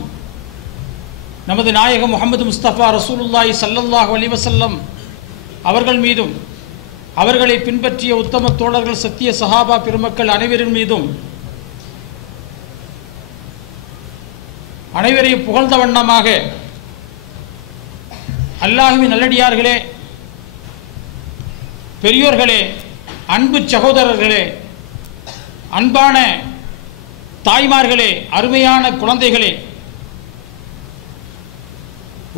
நமது நாயகம் முஹம்மது முஸ்தபா ரசூலுல்லாஹி ஸல்லல்லாஹு அலைஹி வஸல்லம் அவர்கள் மீதும் அவர்களை பின்பற்றிய உத்தம தோழர்கள் சத்திய சஹாபா பெருமக்கள் அனைவரின் மீதும் அனைவரையும் புகழ்ந்த வண்ணமாக, அல்லாஹ்வின் நல்லடியார்களே, பெரியோர்களே, அன்பு சகோதரர்களே, அன்பான தாய்மார்களே, அருமையான குழந்தைகளே,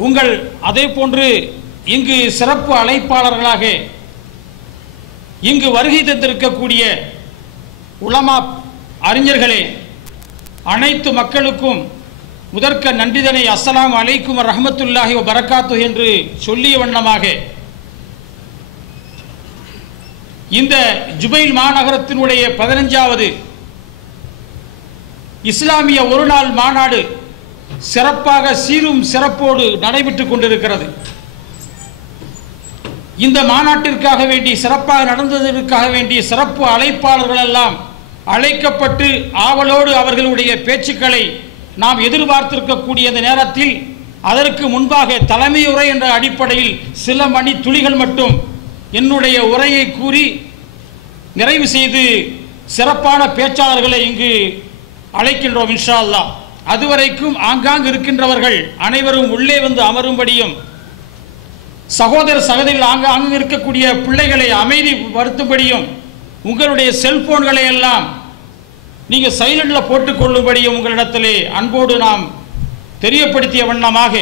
உங்கள் அதே போன்று இங்கு சிறப்பு அழைப்பாளர்களாக இங்கு வருகை தந்திருக்கக்கூடிய உலமா அறிஞர்களே, அனைத்து மக்களுக்கும் முதற்க நன்றிதனை அஸ்ஸலாமு அலைக்கும் ரஹ்மத்துல்லாஹி வ பரக்காத்துஹு என்று சொல்லிய வண்ணமாக இந்த ஜுபைல் மாநகரத்தினுடைய 15வது இஸ்லாமிய ஒரு நாள் மாநாடு சிறப்பாக சீரும் சிறப்போடு நடைபெற்றுக் கொண்டிருக்கிறது. இந்த மாநாட்டிற்காக வேண்டி சிறப்பாக நடந்ததற்காக வேண்டிய சிறப்பு அழைப்பாளர்கள் எல்லாம் அழைக்கப்பட்டு ஆவலோடு அவர்களுடைய பேச்சுக்களை நாம் எதிர்பார்த்திருக்கக்கூடிய இந்த நேரத்தில் அதற்கு முன்பாக தலைமை உரை என்ற அடிப்படையில் சில மணி துளிகள் மட்டும் என்னுடைய உரையை கூறி நிறைவு செய்து சிறப்பான பேச்சாளர்களை இங்கு அழைக்கின்றோம் இன்ஷா அல்லாஹ். அதுவரைக்கும் ஆங்காங்கு இருக்கின்றவர்கள் அனைவரும் உள்ளே வந்து அமரும்படியும், சகோதர சகோதரிகள் ஆங்காங்கு இருக்கக்கூடிய பிள்ளைகளை அமைதி வருத்தும்படியும், உங்களுடைய செல்போன்களை எல்லாம் நீங்கள் சைலண்டில் போட்டுக்கொள்ளும்படியும் உங்களிடத்திலே அன்போடு நாம் தெரியப்படுத்திய வண்ணமாக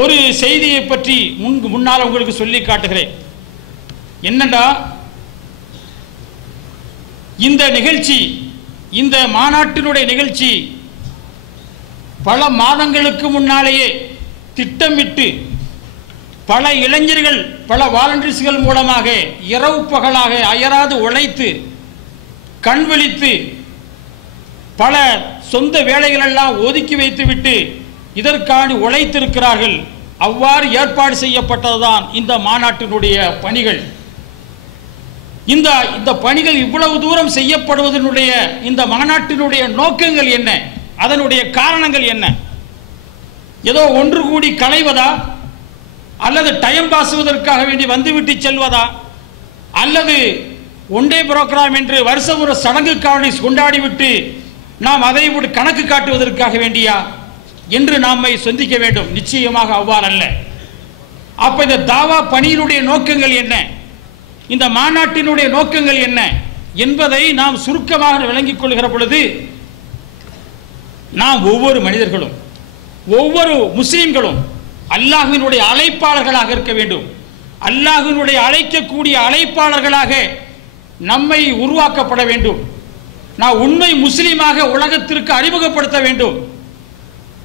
ஒரு செய்தியை பற்றி முன்னால் உங்களுக்கு சொல்லி காட்டுகிறேன். என்னடா இந்த நிகழ்ச்சி, இந்த மாநாட்டினுடைய நிகழ்ச்சி பல மாதங்களுக்கு முன்னாலேயே திட்டமிட்டு பல இளைஞர்கள் பல வாலண்டியர்ஸ்கள் மூலமாக இரவு பகலாக அயராது உழைத்து கண் விழித்து பல சொந்த வேலைகளெல்லாம் ஒதுக்கி வைத்துவிட்டு இதற்கான உழைத்திருக்கிறார்கள். அவ்வாறு ஏற்பாடு செய்யப்பட்டதுதான் இந்த மாநாட்டினுடைய பணிகள். இந்த பணிகள் இவ்வளவு தூரம் செய்யப்படுவதனுடைய இந்த மாநாட்டினுடைய நோக்கங்கள் என்ன, அதனுடைய காரணங்கள் என்ன? ஏதோ ஒன்று கூடி களைவதா, அல்லது டைம் பாசுவதற்காக வேண்டி வந்துவிட்டு செல்வதா, அல்லது ஒன்றே புரோகிராம் என்று வருஷம் ஒரு சடங்கு கொண்டாடிவிட்டு நாம் அதை கணக்கு காட்டுவதற்காக வேண்டியா என்று நம்மை சிந்திக்க வேண்டும். நிச்சயமாக அவ்வாறல்ல. அப்ப இந்த தாவா பணியினுடைய நோக்கங்கள் என்ன, இந்த மாநாட்டினுடைய நோக்கங்கள் என்ன என்பதை நாம் சுருக்கமாக விளங்கிக் கொள்கிற பொழுது, நாம் ஒவ்வொரு மனிதர்களும் ஒவ்வொரு முஸ்லிம்களும் அல்லாஹ்வினுடைய அழைப்பாளர்களாக இருக்க வேண்டும். அல்லாஹ்வினுடைய அழைக்கக்கூடிய அழைப்பாளர்களாக நம்மை உருவாக்கப்பட வேண்டும். நான் உண்மை முஸ்லீமாக உலகத்திற்கு அறிமுகப்படுத்த வேண்டும்.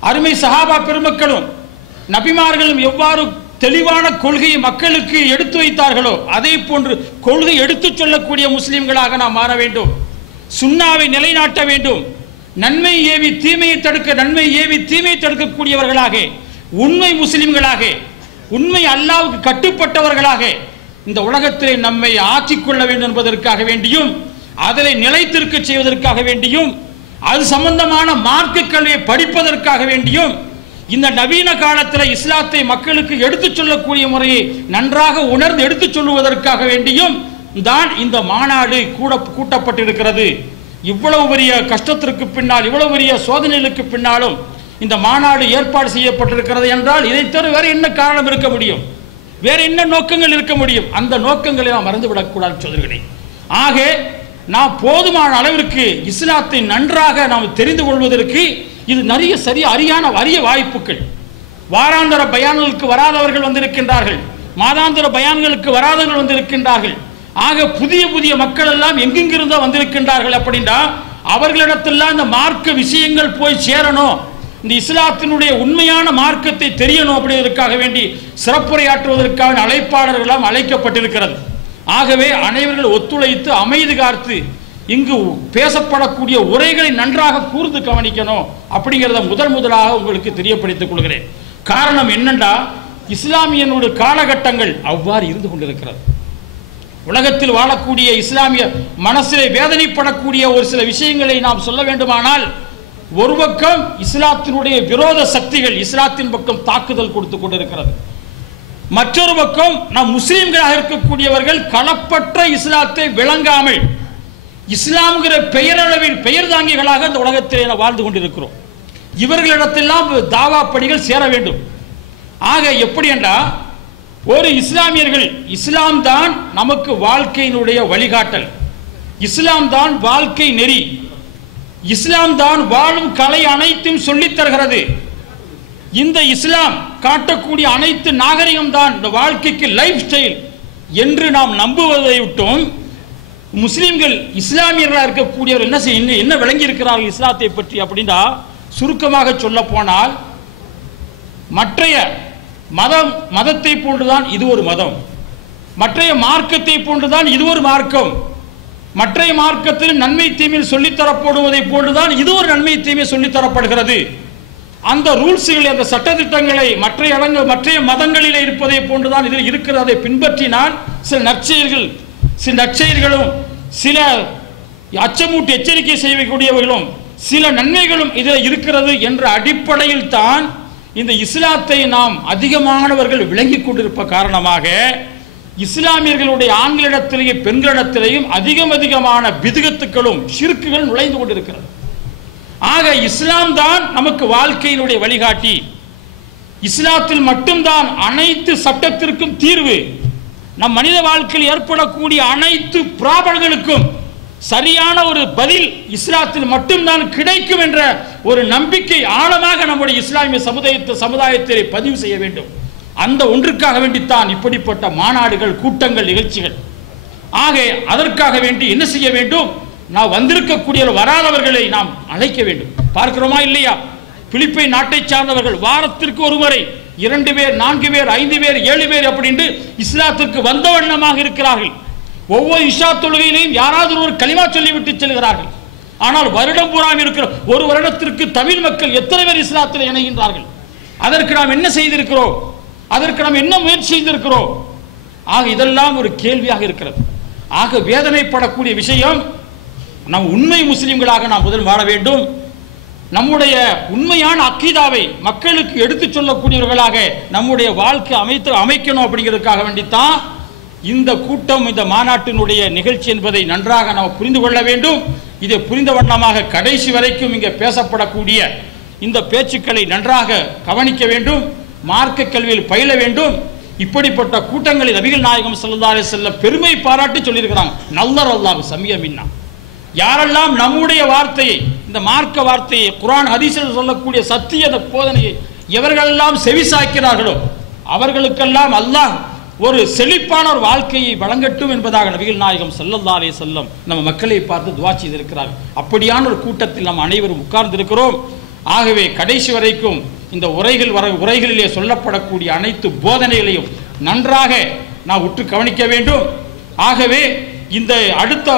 அருமை சஹாபா பெருமக்களும் நபிமார்களும் எவ்வாறு தெளிவான கொள்கையை மக்களுக்கு எடுத்து வைத்தார்களோ அதே போன்று கொள்கை எடுத்துச் சொல்லக்கூடிய முஸ்லிம்களாக நாம் மாற வேண்டும். சுன்னாவை நிலைநாட்ட வேண்டும். நன்மை ஏவி தீமையை தடுக்க, நன்மை ஏவி தீமையை தடுக்கக்கூடியவர்களாக, உண்மை முஸ்லிம்களாக, உண்மை அல்லாஹ்வுக்கு கட்டுப்பட்டவர்களாக இந்த உலகத்திலே நம்மை ஆக்கிக்கொள்ள வேண்டும் என்பதற்காக வேண்டியும், அதனை நிலைத்திருக்க செய்வதற்காக வேண்டியும், அது சம்பந்தமான மார்க்க கல்வியை படிப்பதற்காக வேண்டியும், இந்த நவீன காலத்தில் இஸ்லாத்தை மக்களுக்கு எடுத்துச் சொல்லக்கூடிய முறையை நன்றாக உணர்ந்து எடுத்துச் சொல்லுவதற்காக வேண்டியும் தான் இந்த மாநாடு கூட்டப்பட்டிருக்கிறது. இவ்வளவு பெரிய கஷ்டத்திற்கு பின்னால், இவ்வளவு பெரிய சோதனைகளுக்கு பின்னாலும் இந்த மாநாடு ஏற்பாடு செய்யப்பட்டிருக்கிறது என்றால் இதை தவிர வேற என்ன காரணம் இருக்க முடியும்? வேற என்ன நோக்கங்கள் இருக்க முடியும்? அந்த நோக்கங்களை நாம் மறந்துவிடக்கூடாது சோதர்களே. ஆக நாம் போதுமான அளவிற்கு இஸ்லாத்தை நன்றாக நாம் தெரிந்து கொள்வதற்கு இது நிறைய அரிய வாய்ப்புகள். வாராந்திர பயான்களுக்கு வராதவர்கள் வந்திருக்கின்றார்கள், மாதாந்திர பயான்களுக்கு வராதவர்கள் வந்திருக்கின்றார்கள். ஆக புதிய புதிய மக்கள் எல்லாம் எங்கெங்கிருந்தோ வந்திருக்கின்றார்கள். அப்படின்னா அவர்களிடத்தெல்லாம் இந்த மார்க்க விஷயங்கள் போய் சேரணும், இந்த இஸ்லாத்தினுடைய உண்மையான மார்க்கத்தை தெரியணும் அப்படிங்கிறதுக்காக வேண்டி சிறப்புரையாற்றுவதற்கான அழைப்பாளர்களாம் அழைக்கப்பட்டிருக்கிறது. ஆகவே அனைவர்கள் ஒத்துழைத்து அமைதி காத்து இங்கு பேசப்படக்கூடிய உரைகளை நன்றாக கூர்ந்து கவனிக்கணும் அப்படிங்கிறத முதலாக உங்களுக்கு தெரியப்படுத்திக் கொள்கிறேன். காரணம் என்னென்றா, இஸ்லாமியனுடைய காலகட்டங்கள் அவ்வாறு இருந்து கொண்டிருக்கிறது. உலகத்தில் வாழக்கூடிய இஸ்லாமிய மனசிலே வேதனைப்படக்கூடிய ஒரு சில விஷயங்களை நாம் சொல்ல வேண்டுமானால், ஒரு பக்கம் இஸ்லாத்தினுடைய விரோத சக்திகள் இஸ்லாத்தின் பக்கம் தாக்குதல் கொடுத்து கொண்டிருக்கிறது. மற்றொரு பக்கம் நாம் முஸ்லிம்களாக இருக்கக்கூடியவர்கள் களப்பற்ற இஸ்லாத்தை விளங்காமல் இஸ்லாம்ங்கிற பெயரளவில் பெயர் தாங்கிகளாக இந்த உலகத்தில் வாழ்ந்து கொண்டிருக்கிறோம். இவர்களிடத்தெல்லாம் தாவா பணிகள் சேர வேண்டும். ஆக எப்படி என்றால், ஒரு இஸ்லாமியர்கள் இஸ்லாம் தான் நமக்கு வாழ்க்கையினுடைய வழிகாட்டல், இஸ்லாம் தான் வாழ்க்கை நெறி, இஸ்லாம் தான் வாழும் கலை அனைத்தும் சொல்லித் தருகிறது. இந்த இஸ்லாம் காட்டக்கூடிய அனைத்து நாகரிகம் தான் இந்த வாழ்க்கைக்கு லைஃப் ஸ்டைல் என்று நாம் நம்புவதை விட்டும், முஸ்லிம்கள் இஸ்லாமியர்களாக இருக்கக்கூடியவர் என்ன விளங்கி இருக்கிறார்கள் இஸ்லாத்தை பற்றி அப்படின்னா, சுருக்கமாக சொல்ல போனால் மற்றைய மதத்தை போன்றுதான் இது ஒரு மதம், மற்றைய மார்க்கத்தை போன்றுதான் இது ஒரு மார்க்கம், மற்றைய மார்க்கத்தில் நன்மை தீமை சொல்லித்தரப்படுவதை போன்றுதான் இது ஒரு நன்மை தீமை சொல்லித்தரப்படுகிறது. அந்த ரூல்ஸ்களை, அந்த சட்டத்திட்டங்களை மற்றைய மதங்களிலே இருப்பதை போன்றுதான் இதில் இருக்கிறது. அதை பின்பற்றினால் சில நற்செயல்களும் சில அச்சமூட்டி எச்சரிக்கை செய்யக்கூடியவர்களும் சில நன்மைகளும் இதில் இருக்கிறது என்ற அடிப்படையில் தான் இந்த இஸ்லாத்தை நாம் அதிகமானவர்கள் விளங்கிக் கொண்டிருப்ப காரணமாக இஸ்லாமியர்களுடைய ஆண்களிடத்திலேயும் பெண்களிடத்திலேயும் அதிகமான பிதுகத்துக்களும் ஷிர்க்குகள் நுழைந்து கொண்டிருக்கிறது. ஆக இஸ்லாம் தான் நமக்கு வாழ்க்கையினுடைய வழிகாட்டி, இஸ்லாத்தில் மட்டும்தான் அனைத்து சட்டத்திற்கும் தீர்வு, நம் மனித வாழ்க்கையில் ஏற்படக்கூடிய அனைத்து பிராபலங்களுக்கும் சரியான ஒரு பதில் இஸ்லாத்தில் மட்டும்தான் கிடைக்கும் என்ற ஒரு நம்பிக்கை ஆழமாக நம்முடைய இஸ்லாமிய சமுதாயத்தை பதிவு செய்ய வேண்டும். அந்த ஒன்றுக்காக வேண்டித்தான் இப்படிப்பட்ட மாநாடுகள், கூட்டங்கள், நிகழ்ச்சிகள். ஆக அதற்காக வேண்டி என்ன செய்ய வேண்டும்? நாம் வந்திருக்கக்கூடிய வராதவர்களை நாம் அழைக்க வேண்டும். பார்க்கிறோமா இல்லையா? பிலிப்பைன் நாட்டை சார்ந்தவர்கள் வாரத்திற்கு ஒரு முறை 2 பேர், 4 பேர், 5 பேர், 7 பேர் அப்படின்னு இஸ்லாத்திற்கு வந்த வண்ணமாக இருக்கிறார்கள். ஒவ்வொரு இஷா தொழுகையிலையும் யாராவது ஒரு கலிமா சொல்லிவிட்டு செல்கிறார்கள். ஆனால் வருடம் பூராம் இருக்கிற ஒரு வருடத்திற்கு தமிழ் மக்கள் எத்தனை பேர் இஸ்லாத்தில் இணைகின்றார்கள்? அதற்கு நாம் என்ன செய்திருக்கிறோம்? அதற்கு நாம் என்ன முயற்சி செய்திருக்கிறோம்? ஆக இதெல்லாம் ஒரு கேள்வியாக இருக்கிறது. ஆக வேதனைப்படக்கூடிய விஷயம், நம் உண்மை முஸ்லிம்களாக நாம் முதல் வாழ வேண்டும். நம்முடைய உண்மையான அக்கீதாவை மக்களுக்கு எடுத்துச் சொல்லக்கூடியவர்களாக நம்முடைய வாழ்க்கை அமைக்கணும். அப்படிங்கிறதுக்காக வேண்டித்தான் இந்த கூட்டம், இந்த மாநாட்டினுடைய நிகழ்ச்சி என்பதை நன்றாக நாம் புரிந்து கொள்ள வேண்டும். இதை புரிந்த வண்ணமாக கடைசி வரைக்கும் இங்கே பேசப்படக்கூடிய இந்த பேச்சுக்களை நன்றாக கவனிக்க வேண்டும். மார்க்க கல்வியில் பயில வேண்டும். இப்படிப்பட்ட கூட்டங்களில் நபிகள் நாயகம் ஸல்லல்லாஹு அலைஹி வஸல்லம் பெருமை பாராட்டி சொல்லியிருக்கிறாங்க. நல்லர் அல்லாஹ் சமியமின்னா, யாரெல்லாம் நம்முடைய வார்த்தையை, இந்த மார்க்க வார்த்தையை, குர்ஆன் ஹதீஸில் சொல்லக்கூடிய சத்திய போதனையை எவர்களெல்லாம் செவிசாய்க்கிறார்களோ அவர்களுக்கெல்லாம் அல்லாஹ் ஒரு செழிப்பான ஒரு வாழ்க்கையை வழங்கட்டும் என்பதாக நபிகள் நாயகம் ஸல்லல்லாஹு அலைஹி வஸல்லம் நம்ம மக்களை பார்த்து துஆ செய்திருக்கிறார்கள். அப்படியான ஒரு கூட்டத்தில் நாம் அனைவரும் உட்கார்ந்திருக்கிறோம். ஆகவே கடைசி வரைக்கும் இந்த உரைகளிலே சொல்லப்படக்கூடிய அனைத்து போதனைகளையும் நன்றாக நாம் உற்று கவனிக்க வேண்டும். ஆகவே இந்த அடுத்த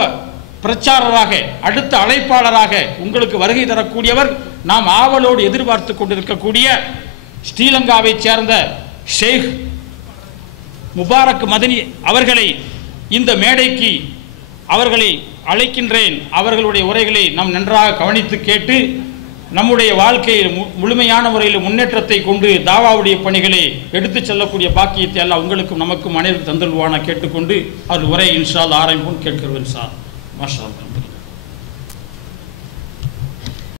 பிரச்சாரராக, அடுத்த அழைப்பாளராக உங்களுக்கு வருகை தரக்கூடியவர் நாம் ஆவலோடு எதிர்பார்த்து கொண்டிருக்கக்கூடிய ஸ்ரீலங்காவை சேர்ந்த ஷேக் முபாரக் மதனி அவர்களை இந்த மேடைக்கு அவர்களை அழைக்கின்றேன். அவர்களுடைய உரைகளை நாம் நன்றாக கவனித்து கேட்டு நம்முடைய வாழ்க்கையில் முழுமையான முறையில் முன்னேற்றத்தை கொண்டு தாவாவுடைய பணிகளை எடுத்துச் செல்லக்கூடிய பாக்கியத்தை அல்லாஹ் உங்களுக்கும் நமக்கும் அனைவரும் தந்தல்வான கேட்டுக்கொண்டு அவர் உரை இன்ஷா அல்லாஹ் ஆரம்பிப்போம். கேட்கிறோம் இன்ஷா அல்லாஹ். மாஷா அல்லாஹ்.